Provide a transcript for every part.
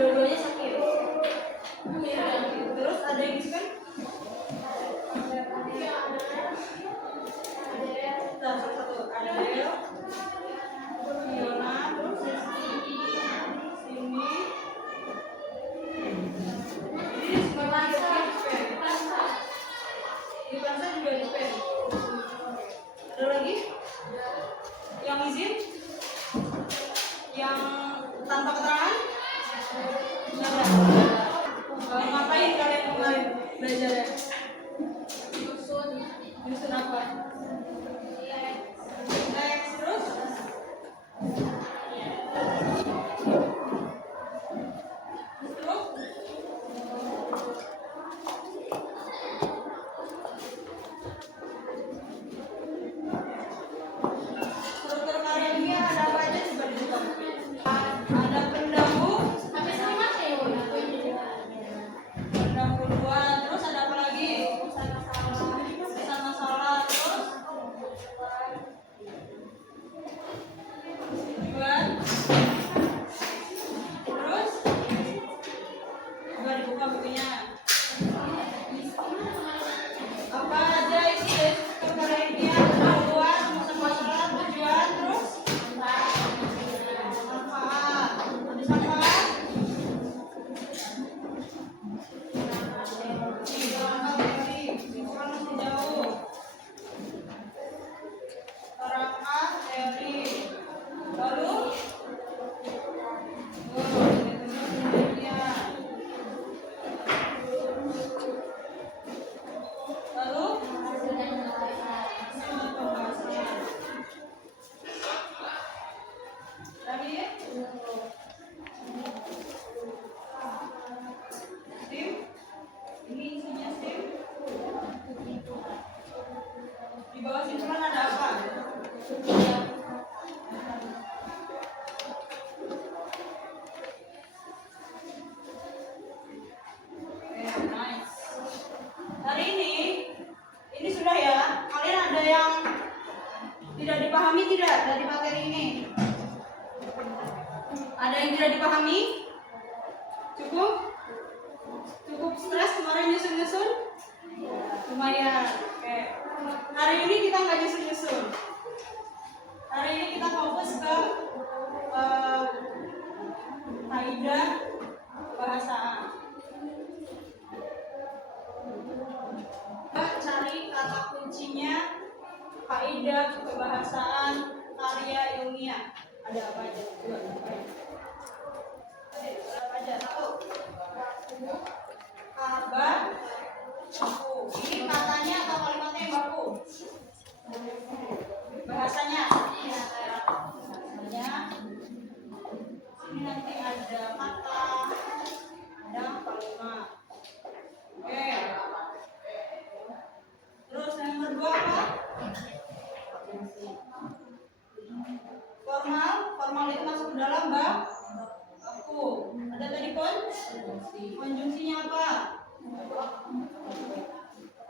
dua-duanya sakit. Terus ada yang dispen? Satu Adel, Fiona, terus Cindy. Ini semua dispen. Di juga dispen. Ada lagi? Yang izin? Yang tanpa keterangan? Nggak ada. Ngapain kalian kemarin belajarnya? Nyusun apa? Teks terus? Struktur karyanya ada apa aja coba dibuka. Ada pendahulu, pendahuluan, terus ada apa lagi? Pesan masalah, terus tujuan, terus coba dibuka bukunya. Apa aja isi dari struktur karyanya? Pendahuluan, pesan masalah, tujuan, terus manfaat. Ada manfaat? Di bawah simpulan ada apa? Nice. Hari ini sudah ya. Kalian ada yang tidak dipahami tidak dari materi ini? Ada yang tidak dipahami? Cukup? Cukup stres kemarin nyusun-nyusun? Lumayan. Oke. Hari ini kita nggak nyusun-nyusun. Hari ini kita fokus ke kaidah bahasaan. Cari kata kuncinya kaidah kebahasaan karya ilmiah. Ada apa aja? Dua. Ada apa aja? Satu. Kabar. Baku. Ini katanya atau kalimatnya yang baku? Bahasanya. Bahasanya. Ini nanti ada kata, ada kalimat. Oke. Terus yang kedua apa? Formal itu masuk ke dalam baku. Ada tadi konjungsinya apa?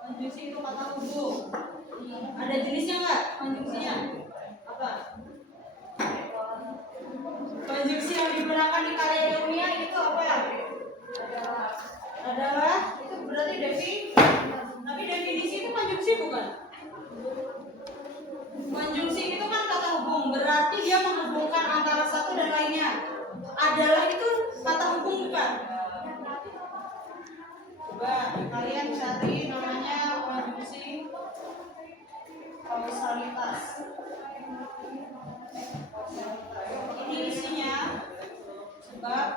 Konjungsi itu kata hubung. Ada jenisnya nggak konjungsinya? Apa? Konjungsi yang digunakan di karya ilmiah itu apa ya? Adalah itu berarti tapi definisi itu konjungsi bukan? Konjungsi itu kan kata hubung, berarti dia menghubungkan antara satu dan lainnya. Adalah itu kata hubung bukan? Coba kalian cari namanya konjungsi kausalitas. Ini isinya sebab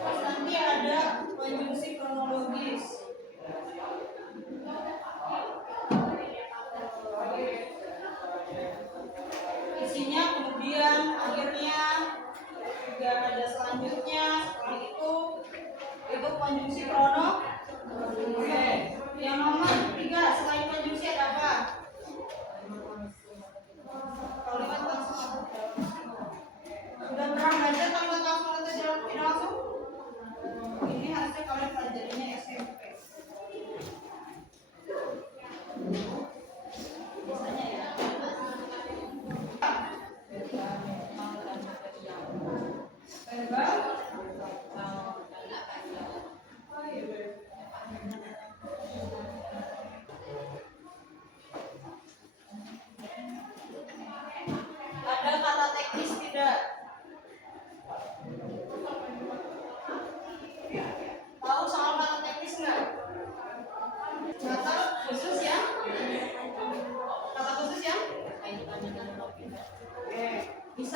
terus nanti ada konjungsi kronologis. Isinya kemudian akhirnya juga ada selanjutnya. Setelah itu konjungsi kronologis. Oke. Yang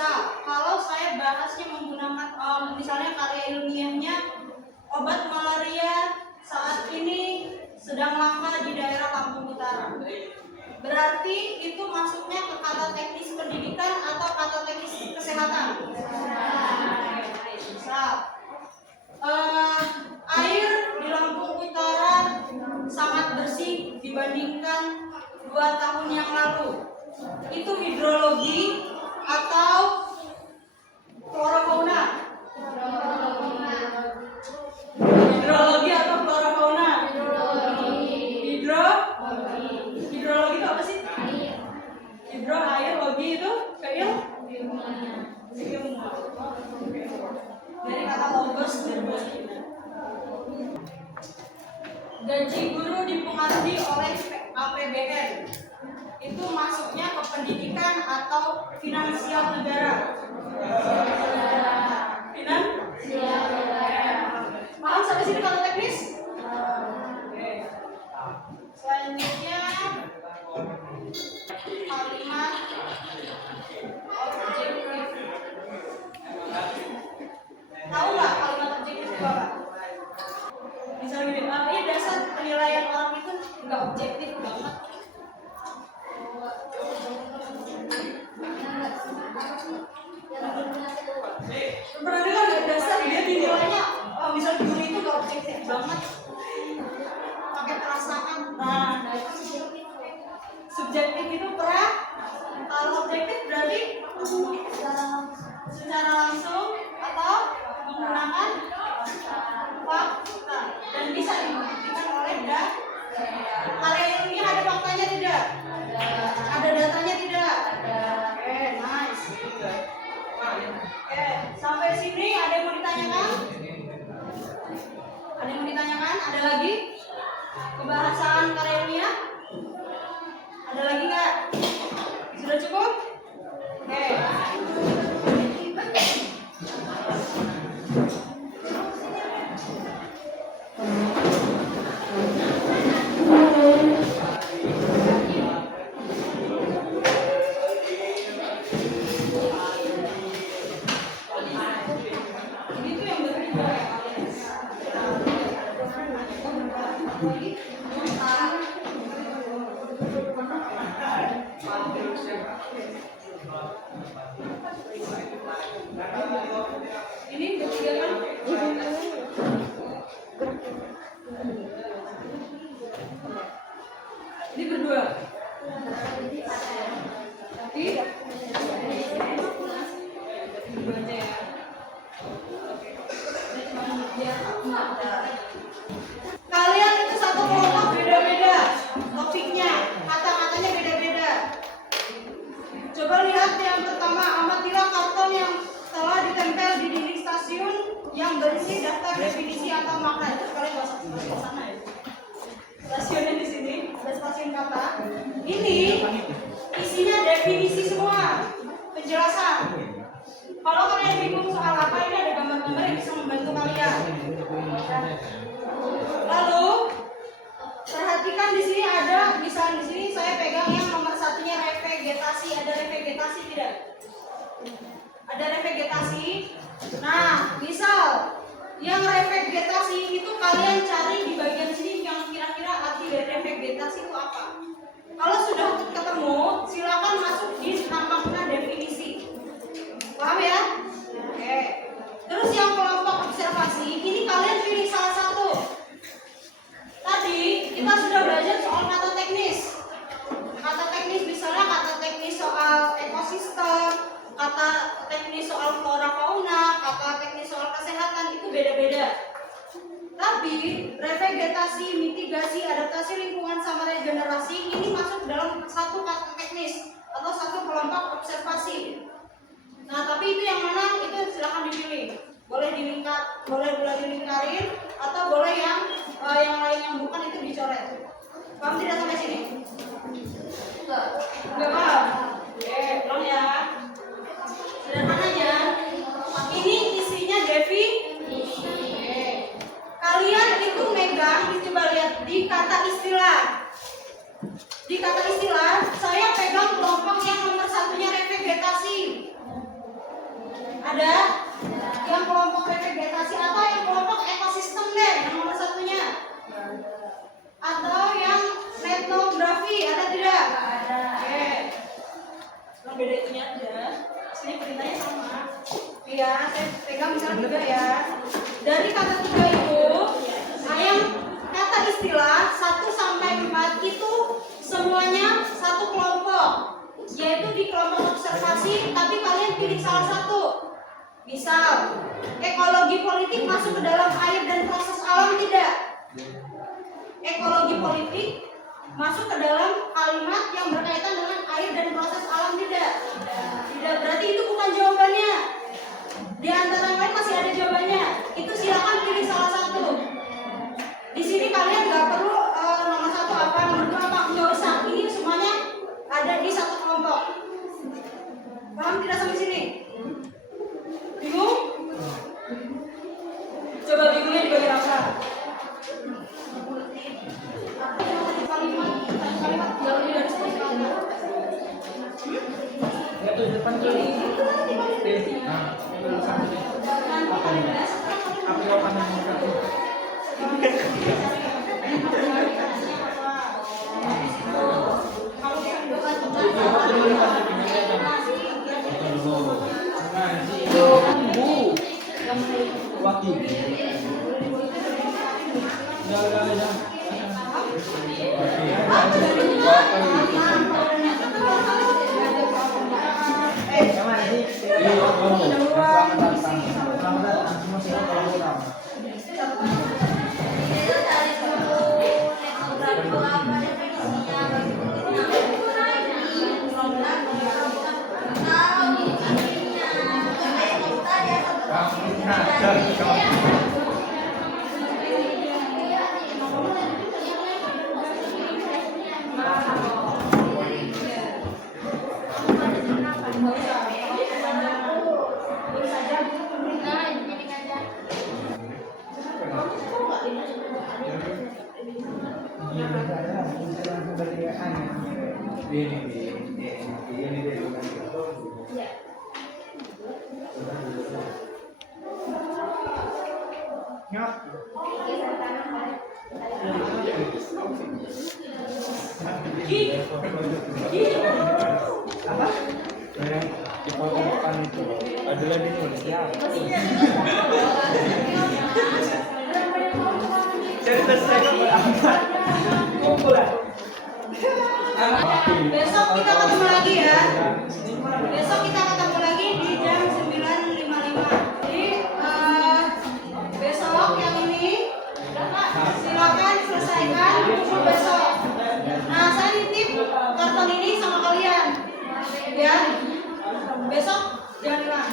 Misal, kalau saya bahasnya menggunakan misalnya karya ilmiahnya obat malaria saat ini sedang langka di daerah Lampung Utara. Berarti itu masuknya ke kata teknis pendidikan atau kata teknis kesehatan. Misal, air di Lampung Utara sangat bersih dibandingkan 2 tahun yang lalu. Itu hidrologi atau flora-fauna? Hidrologi atau flora-fauna? Hidrologi itu apa sih? Hidro, air, logi itu keilmuan. Dari kata logos dan bahasa Yunani. Gaji guru dipengaruhi oleh APBN. Itu masuknya ke pendidikan atau finansial negara. Finansial negara. Paham sampai sini kata teknis? Oke. Selanjutnya kalimat objektif. Tahu nggak kalimat objektif itu apa? Misalnya gini, ya dasar penilaian orang itu nggak objektif banget. Pernah dengar nggak dasar dia dinilainya misalnya guru itu nggak objektif banget, pakai perasaan. Nah itu subjektif itu kalau objektif berarti secara langsung atau menggunakan fakta dan bisa dibuktikan oleh data. Karya ilmiah ada faktanya tidak? Ada datanya tidak? Oke, nice. Oke, sampai sini ada yang mau ditanyakan? Ada yang mau ditanyakan? Ada lagi? Kebahasan karya ilmiah? Ada lagi nggak? Sudah cukup? Oke. Ini ketiga kan? Ini berdua. Tapi berdua aja ya. Kalian itu satu kelompok beda-beda topiknya, kata-katanya beda-beda. Coba lihat yang pertama, amatilah karton yang telah ditempel di dinding stasiun yang berisi daftar definisi atau makna. Itu kalian nggak usah ke sana ya. Stasiunnya di sini, ada stasiun kata. Ini isinya definisi semua, penjelasan. Kalau kalian bingung soal apa, ini ada gambar-gambar yang bisa membantu kalian. Lalu perhatikan di sini ada, misalnya di sini saya pegang yang nomor satunya revegetasi. Ada revegetasi tidak? Ada revegetasi. Nah, misal yang revegetasi itu kalian cari di bagian sini yang kira-kira arti dari revegetasi itu apa. Kalau sudah ketemu, silakan masuk di makna definisi. Paham ya? Oke. Terus yang kelompok observasi, ini kalian pilih salah satu. Tadi kita sudah belajar soal kata teknis. Kata teknis misalnya kata teknis soal ekosistem, kata teknis soal flora fauna, kata teknis soal kesehatan itu beda-beda. Tapi revegetasi, mitigasi, adaptasi lingkungan sama regenerasi ini masuk dalam satu kata teknis atau satu kelompok observasi. Nah, tapi itu yang mana itu silahkan dipilih. Boleh dilingkarin atau boleh yang lain yang bukan itu dicoret. Paham tidak sampai sini? Enggak paham? Belum ya. Sederhananya, ini isinya definisi. Kalian itu megang, coba lihat di kata istilah. Di kata istilah, saya pegang kelompok yang nomor satunya revegetasi. Ada yang kelompok revegetasi atau yang kelompok ekosistem deh, yang nomor satunya. Atau yang etnografi, ada tidak? Ada. Oke. Nah, beda itunya aja. Sini perintahnya sama. Iya, saya pegang misalnya 3 ya. Dari kata 3 itu, yang kata istilah 1 sampai 4 itu semuanya satu kelompok, yaitu di kelompok observasi, tapi kalian pilih salah satu. Misal, ekologi politik masuk ke dalam air dan proses alam tidak? Ekologi politik masuk ke dalam kalimat yang berkaitan dengan air dan proses alam tidak? Tidak, berarti itu bukan jawabannya. Di antara yang lain masih ada jawabannya. Itu silakan pilih salah satu. Di sini kalian nggak perlu nomor 1 apa, nomor 2 apa, nggak usah. Ini semuanya ada di satu kelompok. Paham tidak sampai sini? Bingung? Coba bingungnya di bagian apa? Kalimat jauh dari sekolah. Ya tuh depan tuh. Apa yang panas itu? Waktu. Apa? Dipotongkan itu adalah di Indonesia. Cerita saya kumpulan. Besok kita ketemu lagi ya. Besok kita ketemu lagi di jam 9.55. Jadi besok yang ini silakan selesaikan buku besok. Nah, saya nitip karton ini sama kalian. Ya. Besok jangan hilang.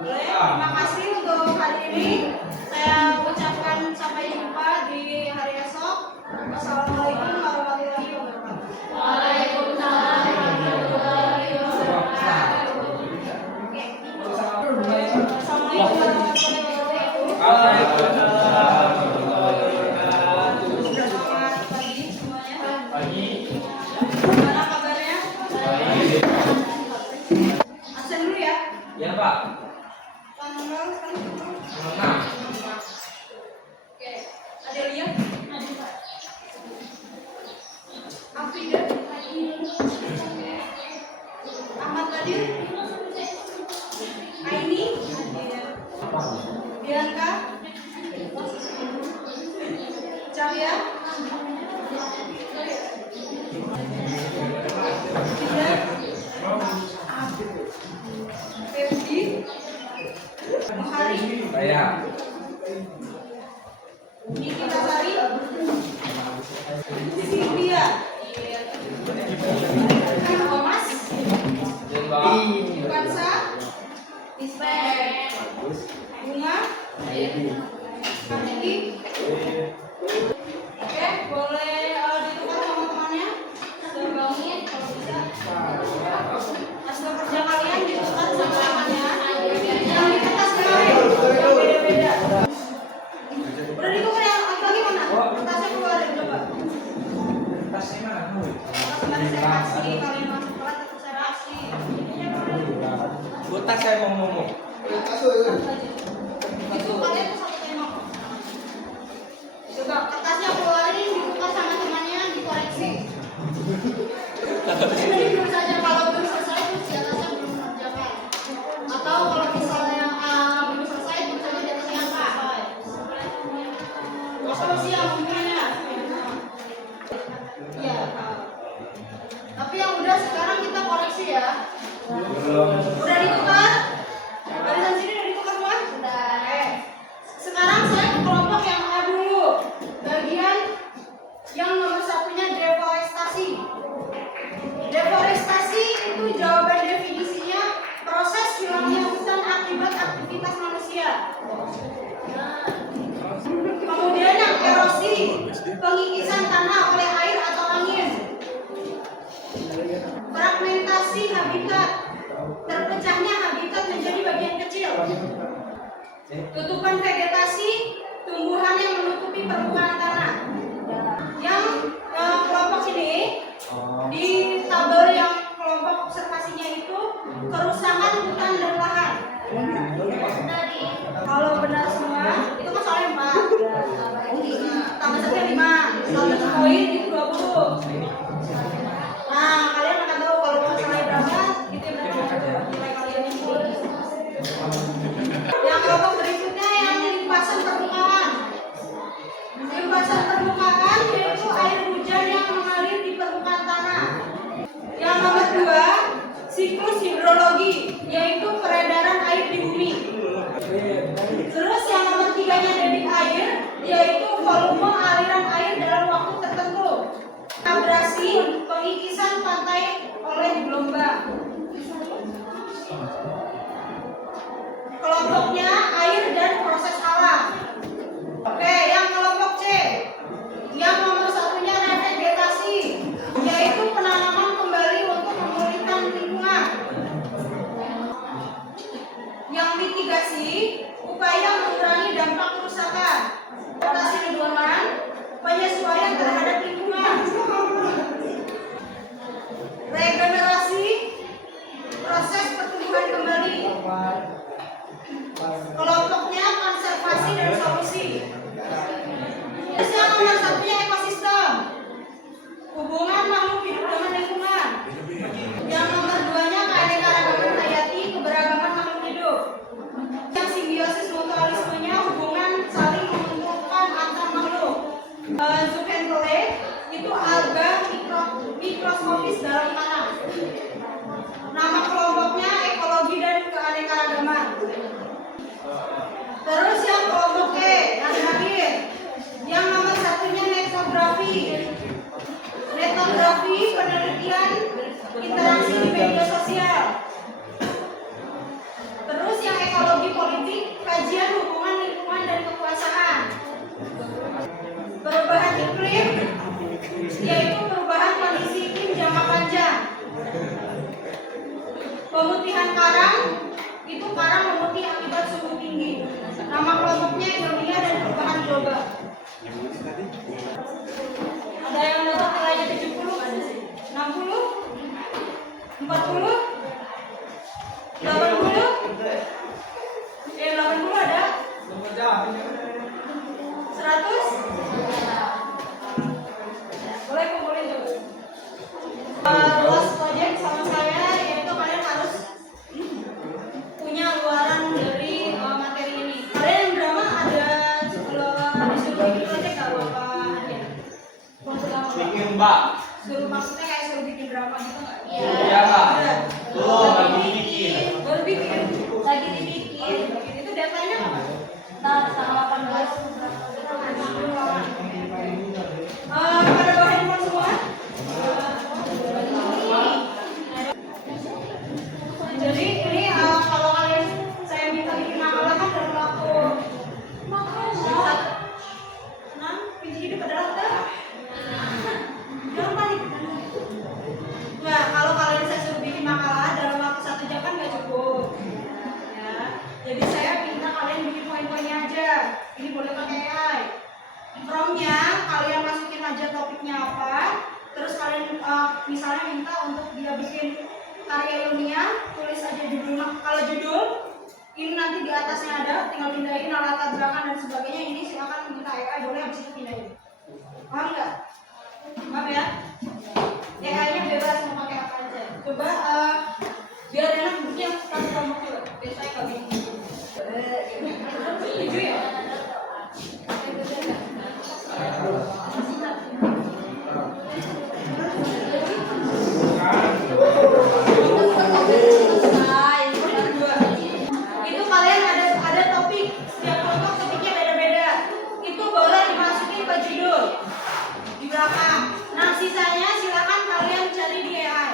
Boleh? Terima kasih untuk hari ini. Saya ucapkan sampai jumpa di hari esok. Wassalamualaikum warahmatullahi wabarakatuh. Waalaikumsalam warahmatullahi wabarakatuh. Assalamualaikum warahmatullahi wabarakatuh. Selamat pagi semuanya. Pagi. Gimana kabarnya? Absen dulu ya. Ya, Pak. Tanggal Nah. Oke, Adelia. Afrida. Ahmad Nadir. Aini. Bianca. Cahya. Febri. Hari. Saya. Nikita Sari. Sylvia. Thomas. Kansa. Bunga. Kartiki. Oke, boleh ditukar sama temannya. Sudah bangun kalau bisa. Hasil kerja kalian ditukar sama temannya. Yang di kertas kemarin, yang beda-beda. Udah ditukar yang lagi mana? Kertasnya keluarin coba. Tasnya mana? Kemarin saya kasih, kalian masuk kelas tetap saya kasih. Bentar saya mau ngomong. Itu kalian tuh satu tembok. Coba kertasnya keluarin, dibuka sama temannya, dikoreksi. Jadi belum saja kalau belum selesai terus di atasnya belum mengerjakan. Atau kalau misalnya belum selesai terus saja di atasnya selesai. Atau siang mungkinnya. Iya. Tapi yang udah sekarang kita koreksi ya. Udah ditukar? Barisan sini udah ditukar semua? Udah. Sekarang saya ke kelompok yang A dulu. Bagian yang nomor satunya deforestasi. Deforestasi itu jawaban definisinya proses hilangnya hutan akibat aktivitas manusia. Kemudian yang erosi, pengikisan tanah oleh air atau angin. Fragmentasi habitat, terpecahnya habitat menjadi bagian kecil. Tutupan vegetasi, tumbuhan yang menutupi permukaan tanah. Yang kelompok ini di tabel yang kelompok observasinya itu kerusakan hutan dan lahan. Kalau benar semua itu kan soalnya 4. Tambah 1 5, 100 poin itu 20. Nah, kalian akan tahu kalau masalahnya berapa, itu berapa nilai kalian itu. Yang kelompok berikutnya yang limpasan permukaan. Limpasan permukaan yaitu air hujan yang mengalir di permukaan tanah. Yang nomor 2, siklus hidrologi, yaitu peredaran air di bumi. Terus yang nomor 3-nya debit air, yaitu volume aliran air dalam waktu tertentu. Abrasi, pengikisan pantai oleh gelombang. Kelompoknya air dan proses alam. Oke, yang kelompok C, yang nomor satunya revegetasi, yaitu penanaman kembali untuk memulihkan lingkungan. Yang mitigasi, upaya mengurangi dampak kerusakan. Adaptasi lingkungan, penyesuaian terhadap lingkungan. Regenerasi, proses pertumbuhan kembali. Kelompoknya konservasi dan solusi. Terus yang nomor satunya ekosistem, hubungan makhluk hidup dengan lingkungan. Yang nomor 2-nya keanekaragaman hayati, keberagaman makhluk hidup. Yang simbiosis mutualismenya, hubungan saling menguntungkan antar makhluk. Zooxanthellae itu alga mikroskopis dalam tanah. Nama kelompoknya ekologi dan keanekaragaman. Terus yang kelompok E, yang terakhir, yang nomor satunya etnografi. Etnografi penelitian interaksi di media sosial. Terus yang ekologi politik, kajian hubungan lingkungan dan kekuasaan. Perubahan iklim, yaitu perubahan kondisi iklim jangka panjang. Pemutihan karang, itu karang memutih akibat suhu tinggi. Nama kelompoknya Indonesia dan perubahan global. Ada yang dapat nilainya 70, ada sih. 60, 40, 80, 80 ada. 100. Boleh kumpulin dulu. Last project sama saya yaitu kalian harus punya luaran dari materi ini. Kalian yang drama ada disuruh bikin project gak apa-apa ya? Bikin Mbak. Suruh maksudnya kayak suruh bikin drama gitu nggak? Iya Mbak. Tuh lagi bikin. Baru bikin. Lagi dibikin. Itu deadline-nya kapan? Tanggal 18. Pada bawa handphone semua? Jadi ini kalau kalian saya minta bikin makalah kan dalam waktu 6 pintu hidup adalah jangan panik. Nah kalau kalian saya suruh bikin makalah dalam waktu 1 jam kan nggak cukup ya. Jadi saya minta kalian bikin poin-poinnya aja. Ini boleh pakai AI. Promnya kalian masukin aja topiknya apa. Terus kalian misalnya minta untuk dia bikin karya ilmiah, tulis aja kalau judul ini nanti di atasnya ada, tinggal pindahin latar belakang dan sebagainya. Ini silakan minta AI boleh, habis itu pindahin. Paham nggak? Paham ya? AI-nya bebas mau pakai apa aja. Coba biar enak bukunya kasih kamu juga. Biasanya nggak bingung. Setuju ya? Itu kalian ada topik, setiap kelompok topiknya beda-beda. Itu boleh dimasukin ke judul di belakang. Nah sisanya silakan kalian cari di AI.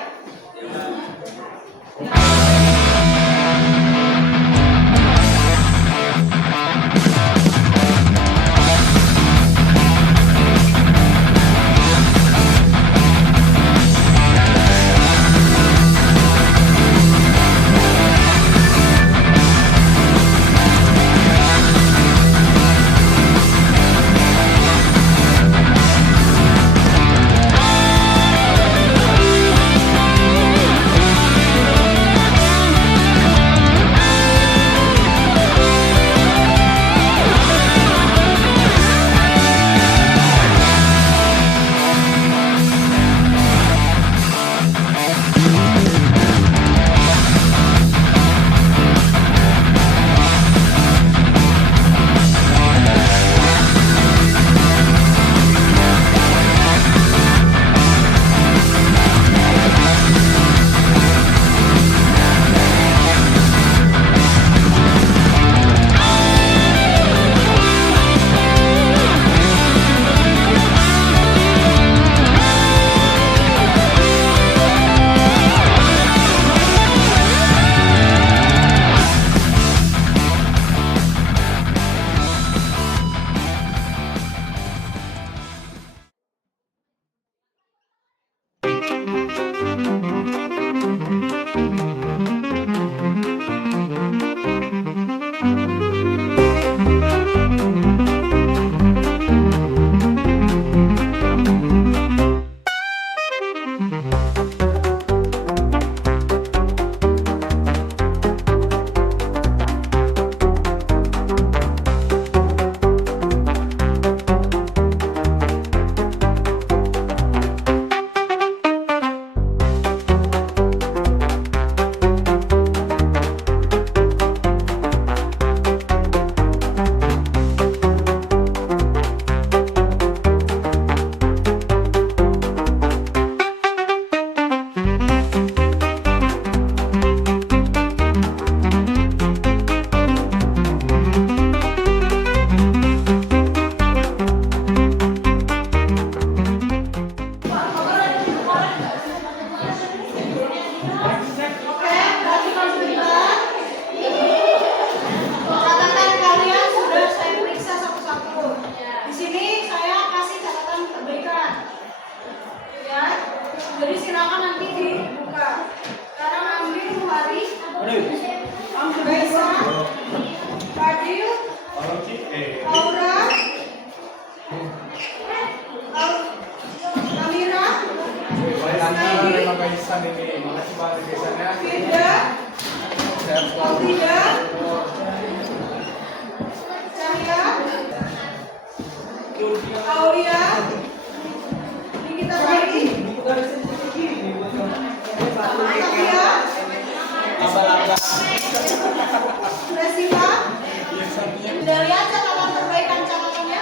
Sudah lihat catatan perbaikan catatannya?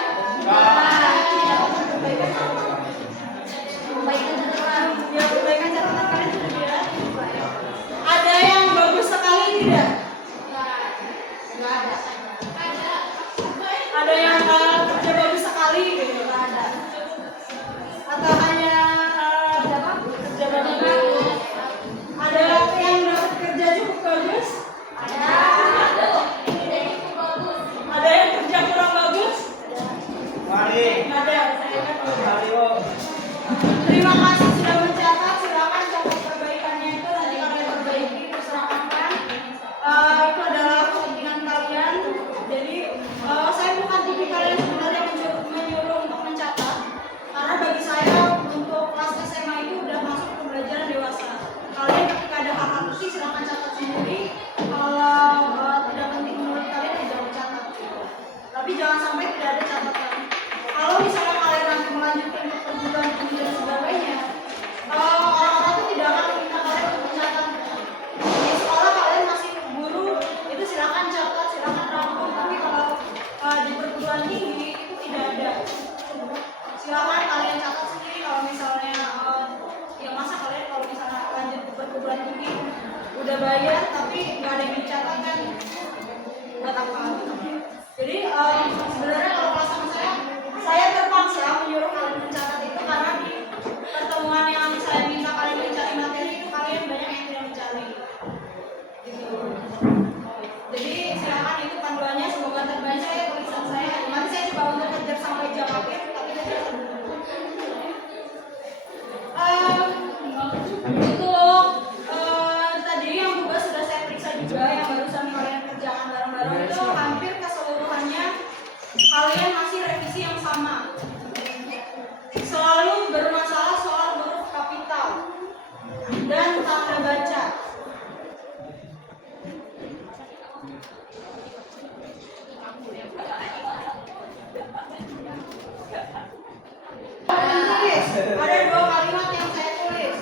Perbaikan catatan kalian sudah lihat? Ada yang bagus sekali tidak? Ada yang kerja bagus sekali gitu? Atau hanya kerja bagus? Ada yang dapat kerja cukup bagus? Ada yang kerja kurang bagus? Ada. Terima kasih sudah mencatat. Silakan catat. jangan sampai tidak ada catatan. Kalau misalnya kalian nanti melanjutkan ke perguruan tinggi dan sebagainya, orang-orang itu tidak akan meminta kalian untuk mencatat. Di sekolah kalian masih guru itu silakan catat, silakan rangkum. Tapi kalau di perguruan tinggi itu tidak ada. Silakan kalian catat sendiri. Kalau misalnya ya masa kalian kalau misalnya lanjut ke perguruan tinggi udah bayar tapi nggak ada yang dicatat kan buat apa? Jadi sebenarnya kalau kelas sama saya terpaksa menyuruh kalian mencatat itu karena di pertemuan yang saya minta kalian mencari materi itu kalian banyak yang tidak mencari. Gitu. Jadi silakan itu panduannya, semoga terbaca ya tulisan saya. Nanti saya coba untuk kejar sampai jam akhir tapi kejar tadi yang tugas sudah saya periksa juga yang barusan kalian kerjakan bareng-bareng itu hampir keseluruhannya kalian masih revisi yang sama. Selalu bermasalah soal huruf kapital dan tanda baca. Ada 2 kalimat yang saya tulis.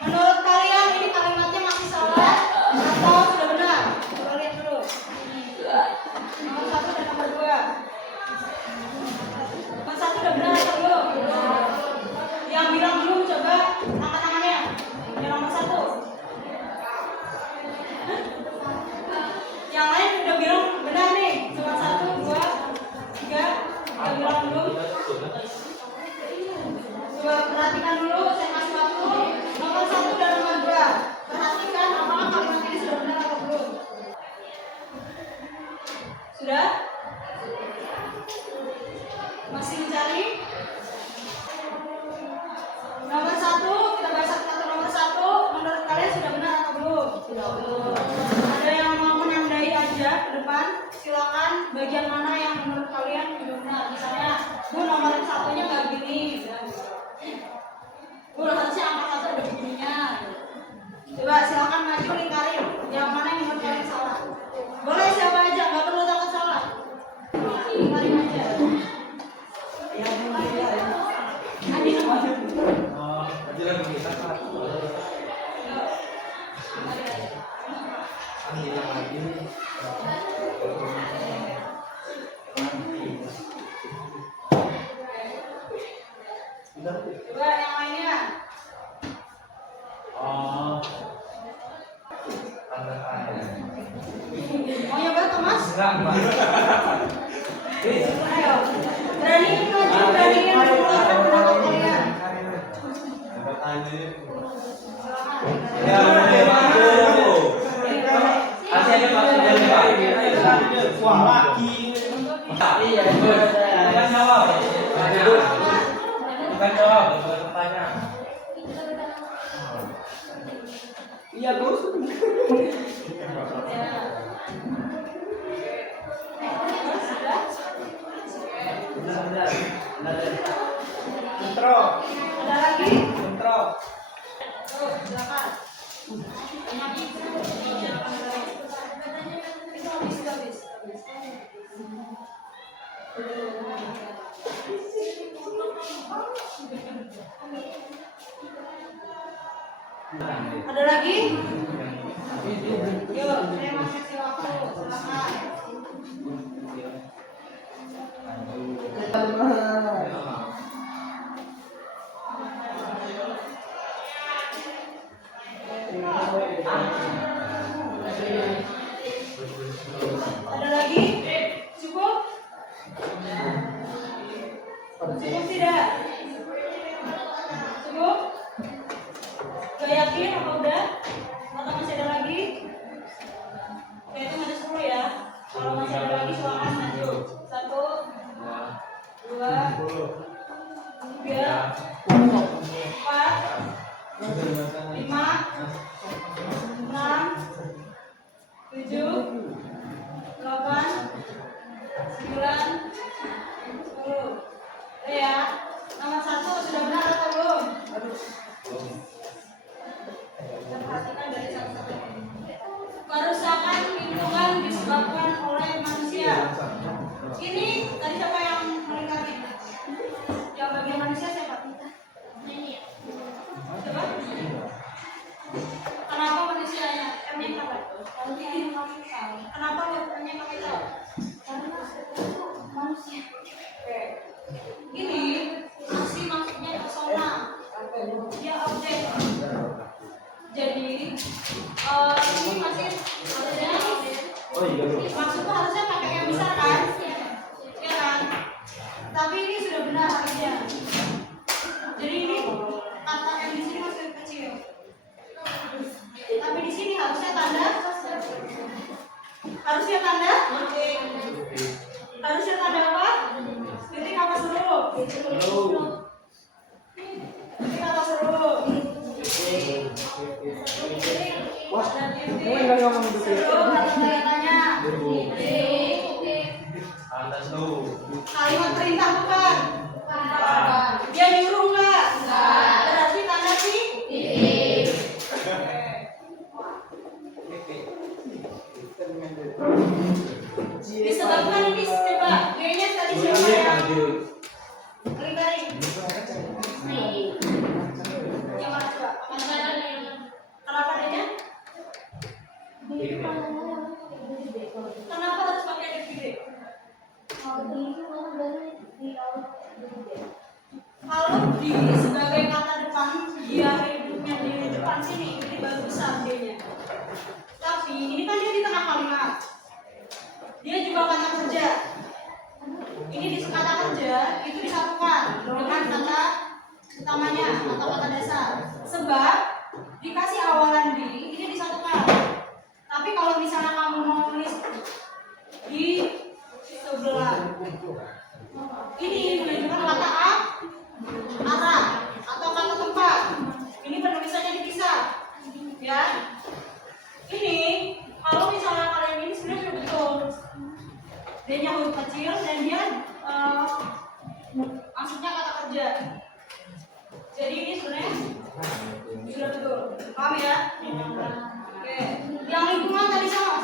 Menurut kalian ini kalimatnya masih salah atau sudah benar? Coba lihat dulu. Nomor 1 dan nomor 2. Nomor 1 udah benar atau belum? Yang bilang belum coba angkat tangannya. Yang nomor 1. Yang lain udah bilang benar nih. Cuma 1, 2, 3. Udah bilang belum? Coba perhatikan dulu, saya kasih waktu. Nomor 1 dan nomor 2. Perhatikan apakah kalimat ini sudah benar atau belum. Sudah? Masih mencari? Nomor 1, kita bahas satu nomor 1. Menurut kalian sudah benar atau belum? Belum. Ada yang mau menandai aja ke depan? Silakan bagian mana yang menurut kalian belum benar. Misalnya, Bu nomor 1-nya nggak gini. Bu harusnya angka 1 ada begininya. Coba silakan maju lingkarin. Yang mana yang menurut kalian salah? Boleh siapa aja, nggak perlu takut salah. Lingkarin aja. Adi sama. Aja lagi kita kan. Coba yang lainnya. Mau nyoba Thomas? Enggak, Mbak. Ayo. Beraniin maju, beraniin mengeluarkan pendapat kalian. Ya, Asal ada maksudnya, Pak. Wah, lagi. Iya, bukan jawab. Bukan jawab, bukan pertanyaan. Iya, Gus. Kontrol. Ada lagi? Kontrol. Silakan. Habis. Ada lagi? Yuk, saya masih kasih waktu. Silakan. Ada lagi? Cukup? Cukup tidak? Cukup? Gak yakin apa udah? Atau masih ada lagi? Oke, itu ada 10 ya. Kalau masih ada lagi silakan maju. 1, 2, 3, 4, 5, 6, 7, 8, 9, 10. Ya, nomor 1 sudah benar atau belum? Ini masih harusnya. Oh iya. Maksudnya harusnya pakai yang besar kan? Ya kan? Tapi ini sudah benar harusnya. Jadi ini kata yang di sini masih kecil. Tapi di sini harusnya tanda. Harusnya tanda. Harusnya tanda apa? Titik apa seru? Titik apa seru? Wah, gue nggak ngomong gitu. Seru kata-katanya. Atas tuh. Kalimat perintah bukan? Dia nyuruh enggak? Berarti tanda titik. Disebabkan ini coba G-nya tadi siapa ya? Garing-garing. Yang mana coba? Kenapa D-nya? Kenapa harus pakai D? Kalau di sebagai kata depan, dia hidupnya di depan sini, ini baru besar D-nya. Tapi ini kan dia di tengah kalimat. Dia juga kata kerja. Ini di kata kerja itu disatukan dengan kata utamanya atau kata dasar. Sebab dikasih awalan di, ini disatukan. Tapi kalau misalnya kamu mau nulis di sebelah ini menunjukkan kata arah atau kata tempat. Ini penulisannya dipisah, ya. Ini kalau misalnya kalian ini sebenarnya sudah betul. D-nya huruf kecil dan dia maksudnya kata kerja. Jadi ini sebenarnya sudah betul. Paham ya? Oke. Yang lingkungan tadi sama.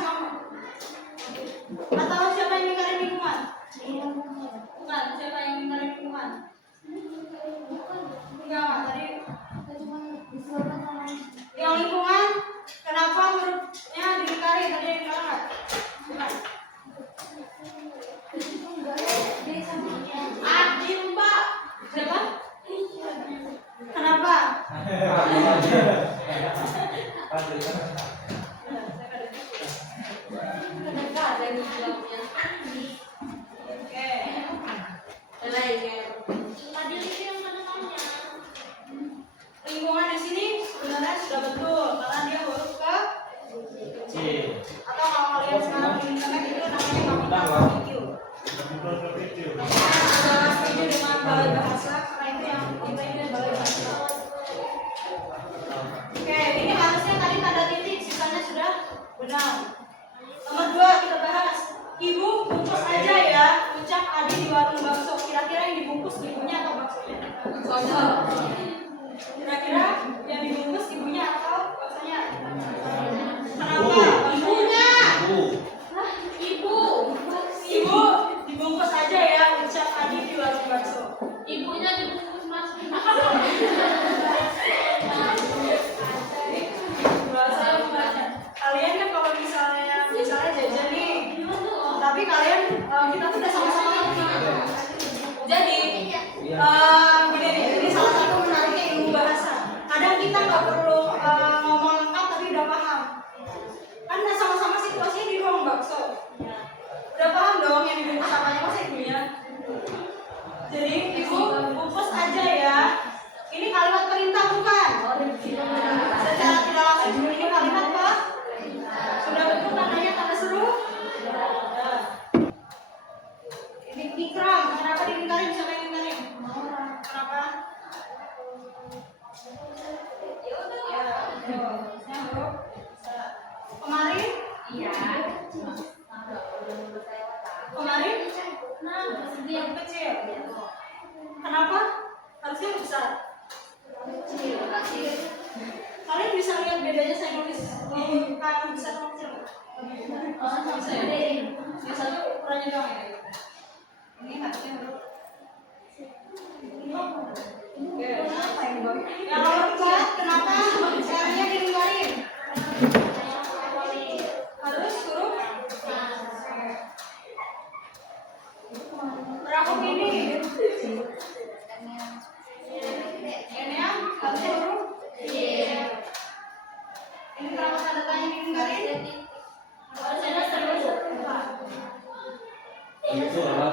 Atau siapa yang mengingkari lingkungan? Bukan. Siapa yang mengingkari lingkungan? Enggak, tadi. Yang lingkungan, kenapa hurufnya diingkari? Tadi yang bilang nggak? Bukan. Adil, Mbak. Siapa? Kenapa? Lingkungan di sini sebenarnya sudah betul karena dia huruf kecil. Atau kalau kalian sekarang di internet itu namanya kapital video. Adalah video dengan balai bahasa karena itu yang kita ini balai bahasa. Oke, ini harusnya tadi tanda titik, sisanya sudah benar. Nomor 2 kita bahas. Ibu bungkus aja ya, ucap Adi di warung bakso. Kira-kira yang dibungkus ibunya atau baksonya? Kira-kira yang dibungkus ibunya atau baksonya? Kenapa? Ibunya. Ibu dibungkus aja ya, ucap Adi di warung bakso. Ibunya dibungkus mas. Kalian kan kalau misalnya jajan nih, tapi kalian kita tuh udah sama-sama ngerti. Jadi ini salah satu menariknya ilmu bahasa. Kadang kita nggak perlu ngomong lengkap tapi udah paham. Kan sama-sama situasinya di ruang bakso. Udah paham dong yang dibungkus apanya masa ibunya. Jadi ibu bungkus aja ya. Ini kalimat perintah bukan? Secara tidak langsung ini kalimat apa? Sudah betul tandanya tanda seru? Ini ikram. Kenapa diingkarin? Siapa yang ingkarin? Kenapa? Ya, huruf. Kemarin? Iya. Kemarin? Yang kecil. Kenapa? Harusnya besar. Kalian bisa lihat bedanya saya nulis di kamu besar sama kecil? Bisa ya? Yang satu ukurannya doang ya? Ini harusnya huruf. Yang nomor 4, kenapa R-nya dilingkarin? Harus huruf rakuk ini. N-nya harusnya huruf. Ini Ini kenapa tanda tanya dilingkarin? Tanda seru. Itu apa?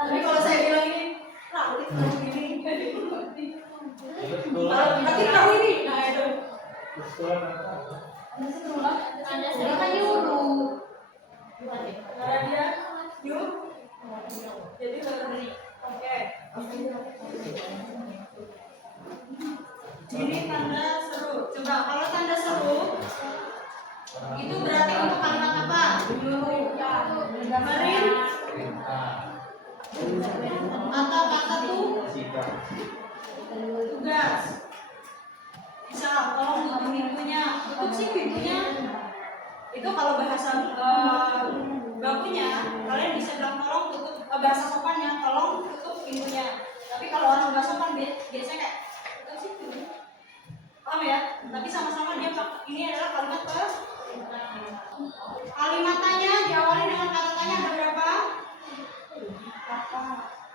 Tapi kalau saya bilang ini, nah itu ini. Kalau tapi tahu ini, nah itu. Tanda seru kan nyuruh. Karena dia yuk. Jadi beri. Oke. Ini tanda seru. Coba kalau tanda seru itu berarti untuk kalimat apa? Gambarin atau kata tuh tugas. Misal tolong tutup pintunya, tutup sih pintunya. Itu kalau bahasa bakunya kalian bisa bilang tolong tutup, bahasa sopannya tolong tutup pintunya. Tapi kalau orang nggak sopan biasanya kayak tutup sih pintunya. Paham ya? Tapi sama-sama dia ini adalah kalimat kalimat tanya diawali dengan kata tanya ada berapa?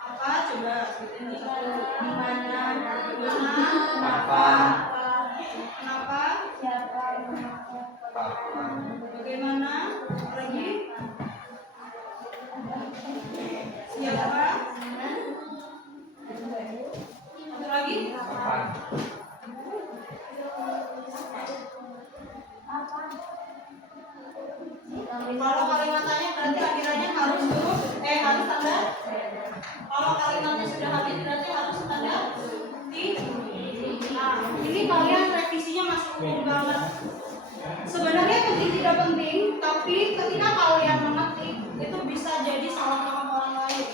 Apa? Coba ini di mana? Kenapa? Kenapa? Siapa? Bagaimana? Lagi? Siapa? Satu lagi? Kalau kalimat tanya berarti akhirannya harus huruf harus tanda. Kalau kalimatnya sudah habis berarti harus tanda titik. Nah, ini kalian revisinya masih umum banget. Sebenarnya penting tidak penting, tapi ketika kalian mengetik itu bisa jadi salah paham orang lain.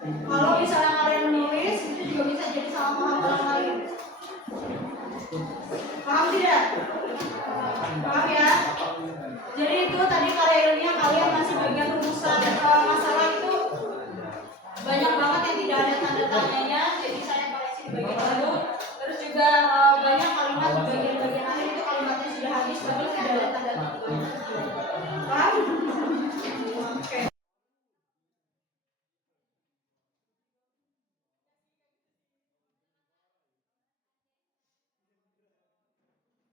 Kalau misalnya kalian menulis itu juga bisa jadi salah paham orang lain. Paham tidak?